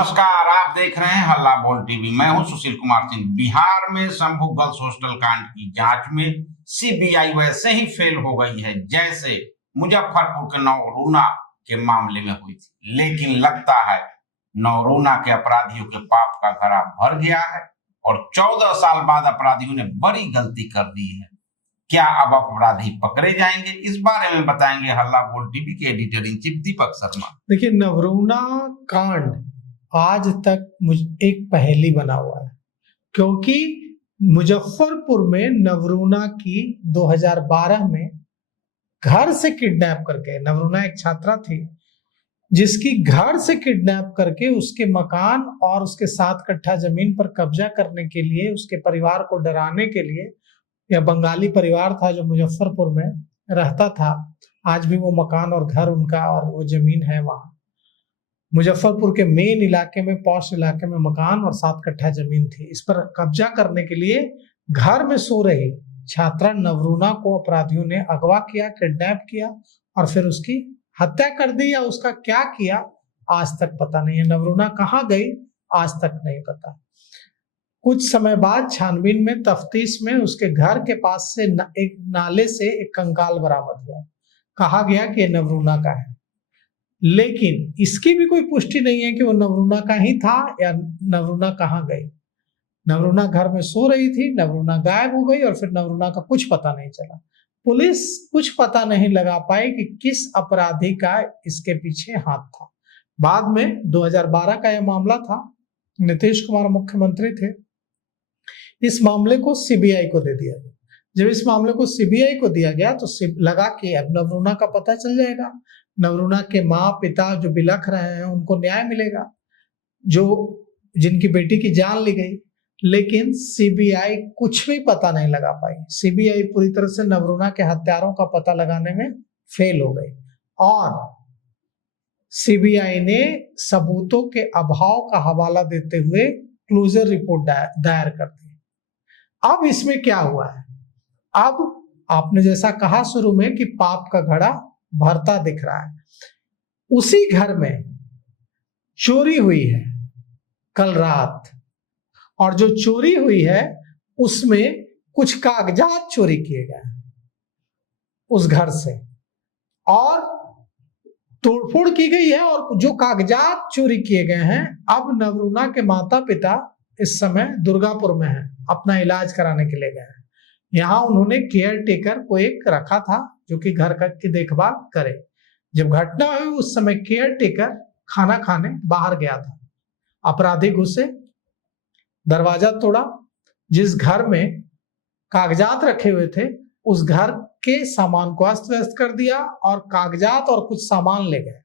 नमस्कार, आप देख रहे हैं हल्ला बोल टीवी। मैं हूं सुशील कुमार सिंह। बिहार में शंभू गर्ल्स हॉस्टल कांड की जांच में सीबीआई वैसे ही फेल हो गई है जैसे मुजफ्फरपुर के नवरूणा के मामले में हुई थी। लेकिन लगता है नवरूणा के अपराधियों के पाप का घड़ा भर गया है और 14 साल बाद अपराधियों ने बड़ी गलती कर दी है। क्या अब अपराधी पकड़े जाएंगे? इस बारे में बताएंगे हल्ला बोल टीवी के editor in chief Deepak Sharma. देखिए, नवरूणा कांड आज तक एक पहेली बना हुआ है, क्योंकि मुजफ्फरपुर में नवरूणा की 2012 में घर से किडनैप करके, नवरूणा एक छात्रा थी जिसकी घर से किडनैप करके उसके मकान और उसके 7 कट्ठा जमीन पर कब्जा करने के लिए, उसके परिवार को डराने के लिए, यह बंगाली परिवार था जो मुजफ्फरपुर में रहता था। आज भी वो मकान और घर उनका और वो जमीन है वहां। मुजफ्फरपुर के मेन इलाके में, पॉश इलाके में मकान और 7 कट्ठा जमीन थी। इस पर कब्जा करने के लिए घर में सो रही छात्रा नवरूणा को अपराधियों ने अगवा किया, किडनैप किया और फिर उसकी हत्या कर दी, या उसका क्या किया आज तक पता नहीं है। नवरूणा कहाँ गई आज तक नहीं पता। कुछ समय बाद छानबीन में, तफ्तीश में उसके घर के पास से एक नाले से एक कंकाल बरामद हुआ। कहा गया कि यह नवरूणा का है, लेकिन इसकी भी कोई पुष्टि नहीं है कि वो नवरूणा का ही था या नवरूणा कहाँ गई। नवरूणा घर में सो रही थी, नवरूणा गायब हो गई और फिर नवरूणा का कुछ पता नहीं चला। पुलिस कुछ पता नहीं लगा पाई कि किस अपराधी का इसके पीछे हाथ था। बाद में 2012 का यह मामला था, नीतीश कुमार मुख्यमंत्री थे। इस मामले को सीबीआई को दे दिया गया। जब इस मामले को सीबीआई को दिया गया तो लगा कि अब नवरूणा का पता चल जाएगा, नवरूणा के माँ पिता जो बिलख रहे हैं उनको न्याय मिलेगा, जो जिनकी बेटी की जान ली गई। लेकिन सीबीआई कुछ भी पता नहीं लगा पाई। सीबीआई पूरी तरह से नवरूणा के हत्यारों का पता लगाने में फेल हो गई और सीबीआई ने सबूतों के अभाव का हवाला देते हुए क्लोजर रिपोर्ट दायर कर दी। अब इसमें क्या हुआ है? अब आपने जैसा कहा शुरू में कि पाप का घड़ा भरता दिख रहा है। उसी घर में चोरी हुई है कल रात, और जो चोरी हुई है उसमें कुछ कागजात चोरी किए गए उस घर से और तोड़फोड़ की गई है। और जो कागजात चोरी किए गए हैं, अब नवरूणा के माता पिता इस समय दुर्गापुर में हैं, अपना इलाज कराने के लिए गए हैं। यहाँ उन्होंने केयर टेकर को एक रखा था जो कि घर की देखभाल करे। जब घटना हुई उस समय केयर टेकर खाना खाने बाहर गया था। अपराधी घुसे, दरवाजा तोड़ा, जिस घर में कागजात रखे हुए थे उस घर के सामान को अस्त व्यस्त कर दिया और कागजात और कुछ सामान ले गए।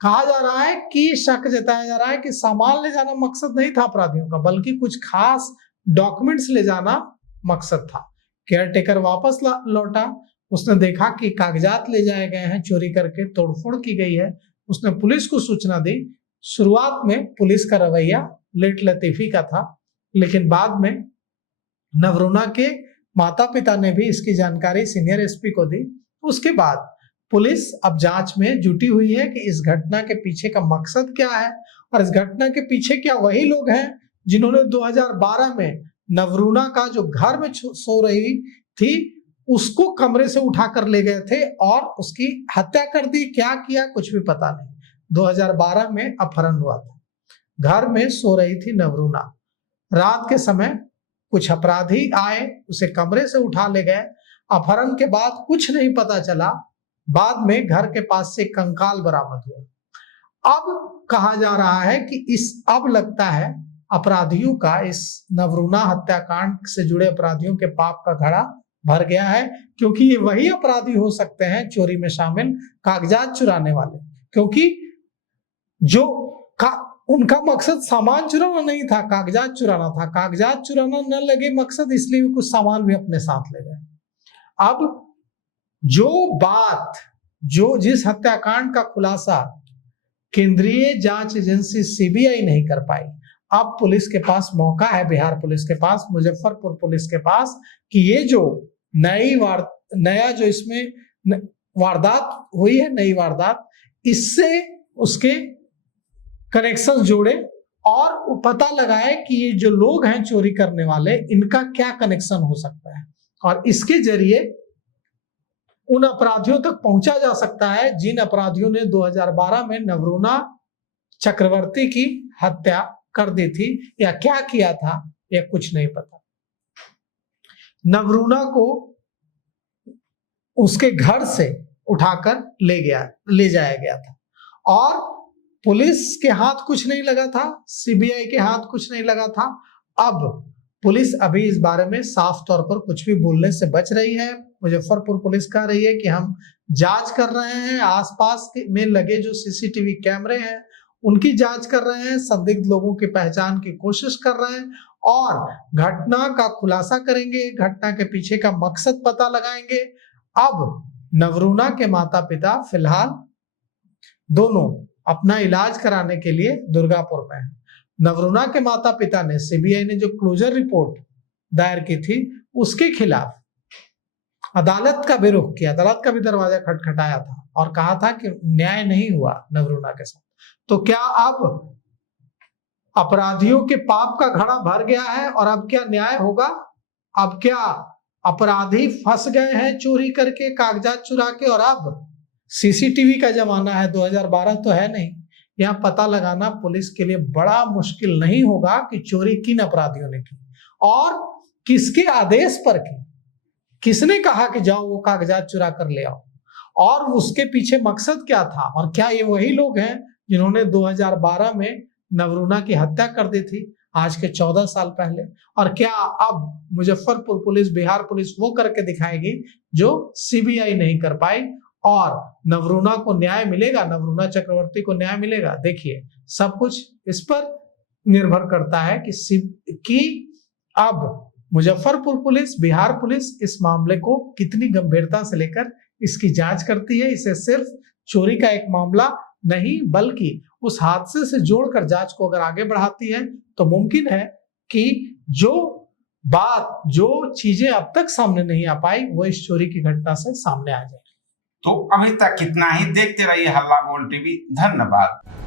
कहा जा रहा है कि, शक जताया जा रहा है कि सामान ले जाना मकसद नहीं था अपराधियों का, बल्कि कुछ खास डॉक्यूमेंट्स ले जाना मकसद था। केयर टेकर वापस लौटा, उसने देखा कि कागजात ले जाए गए हैं, चोरी करके तोड़फोड़ की गई है। उसने पुलिस को सूचना दी। शुरुआत में पुलिस का रवैया लेट लतीफी का था, लेकिन बाद में नवरूणा के माता पिता ने भी इसकी जानकारी सीनियर एसपी को दी। उसके बाद पुलिस अब जांच में जुटी हुई है कि इस घटना के पीछे का मकसद क्या है और इस घटना के पीछे क्या वही लोग हैं जिन्होंने 2012 में नवरूणा का जो घर में सो रही थी उसको कमरे से उठा कर ले गए थे और उसकी हत्या कर दी। क्या किया कुछ भी पता नहीं। 2012 में अपहरण हुआ था, घर में सो रही थी नवरूणा। रात के समय कुछ अपराधी आए, उसे कमरे से उठा ले गए। अपहरण के बाद कुछ नहीं पता चला। बाद में घर के पास से कंकाल बरामद हुआ। अब कहा जा रहा है कि अब लगता है अपराधियों का, इस नवरूणा हत्याकांड से जुड़े अपराधियों के पाप का घड़ा भर गया है, क्योंकि ये वही अपराधी हो सकते हैं चोरी में शामिल, कागजात चुराने वाले। क्योंकि उनका मकसद सामान चुराना नहीं था, कागजात चुराना था। कागजात चुराना न लगे मकसद, इसलिए कुछ सामान भी अपने साथ ले गए। अब जिस हत्याकांड का खुलासा केंद्रीय जांच एजेंसी सीबीआई नहीं कर पाई, अब पुलिस के पास मौका है, बिहार पुलिस के पास, मुजफ्फरपुर पुलिस के पास, कि ये जो नया जो इसमें वारदात हुई है, नई वारदात, इससे उसके कनेक्शन जोड़े और वो पता लगाए कि ये जो लोग हैं चोरी करने वाले, इनका क्या कनेक्शन हो सकता है, और इसके जरिए उन अपराधियों तक पहुंचा जा सकता है जिन अपराधियों ने 2012 में नवरूणा चक्रवर्ती की हत्या कर दी थी, या क्या किया था या कुछ नहीं पता। नवरूणा को उसके घर से उठाकर ले जाया गया था, और पुलिस के हाथ कुछ नहीं लगा था, सीबीआई के हाथ कुछ नहीं लगा था। अब पुलिस अभी इस बारे में साफ तौर पर कुछ भी बोलने से बच रही है। मुजफ्फरपुर पुलिस कह रही है कि हम जांच कर रहे हैं, आसपास में लगे जो सीसीटीवी कैमरे हैं उनकी जांच कर रहे हैं, संदिग्ध लोगों की पहचान की कोशिश कर रहे हैं, और घटना का खुलासा करेंगे, घटना के पीछे का मकसद पता लगाएंगे। अब नवरूणा के माता पिता फिलहाल दोनों अपना इलाज कराने के लिए दुर्गापुर में हैं। नवरूणा के माता पिता ने, सीबीआई ने जो क्लोजर रिपोर्ट दायर की थी उसके खिलाफ अदालत का भी रुख किया, अदालत का भी दरवाजा खटखटाया था और कहा था कि न्याय नहीं हुआ नवरूणा के साथ। तो क्या अब अपराधियों के पाप का घड़ा भर गया है और अब क्या न्याय होगा? अब क्या अपराधी फंस गए हैं चोरी करके, कागजात चुरा के, और अब सीसीटीवी का जमाना है, 2012 तो है नहीं, यहाँ पता लगाना पुलिस के लिए बड़ा मुश्किल नहीं होगा कि चोरी किन अपराधियों ने की और किसके आदेश पर की, किसने कहा कि जाओ वो कागजात चुरा कर ले आओ, और उसके पीछे मकसद क्या था, और क्या ये वही लोग हैं जिन्होंने 2012 में नवरूणा की हत्या कर दी थी, आज के 14 साल पहले। और क्या अब मुजफ्फरपुर पुलिस, बिहार पुलिस वो करके दिखाएगी जो सीबीआई नहीं कर पाई, और नवरूणा को न्याय मिलेगा, नवरूणा चक्रवर्ती को न्याय मिलेगा? देखिए, सब कुछ इस पर निर्भर करता है कि अब मुजफ्फरपुर पुलिस, बिहार पुलिस इस मामले को कितनी गंभीरता से लेकर इसकी जांच करती है। इसे सिर्फ चोरी का एक मामला नहीं बल्कि उस हादसे से जोड़कर जांच को अगर आगे बढ़ाती है तो मुमकिन है कि जो चीजें अब तक सामने नहीं आ पाई वो इस चोरी की घटना से सामने आ जाए। तो अभी तक इतना ही। देखते रहिए हल्ला बोल टीवी। धन्यवाद।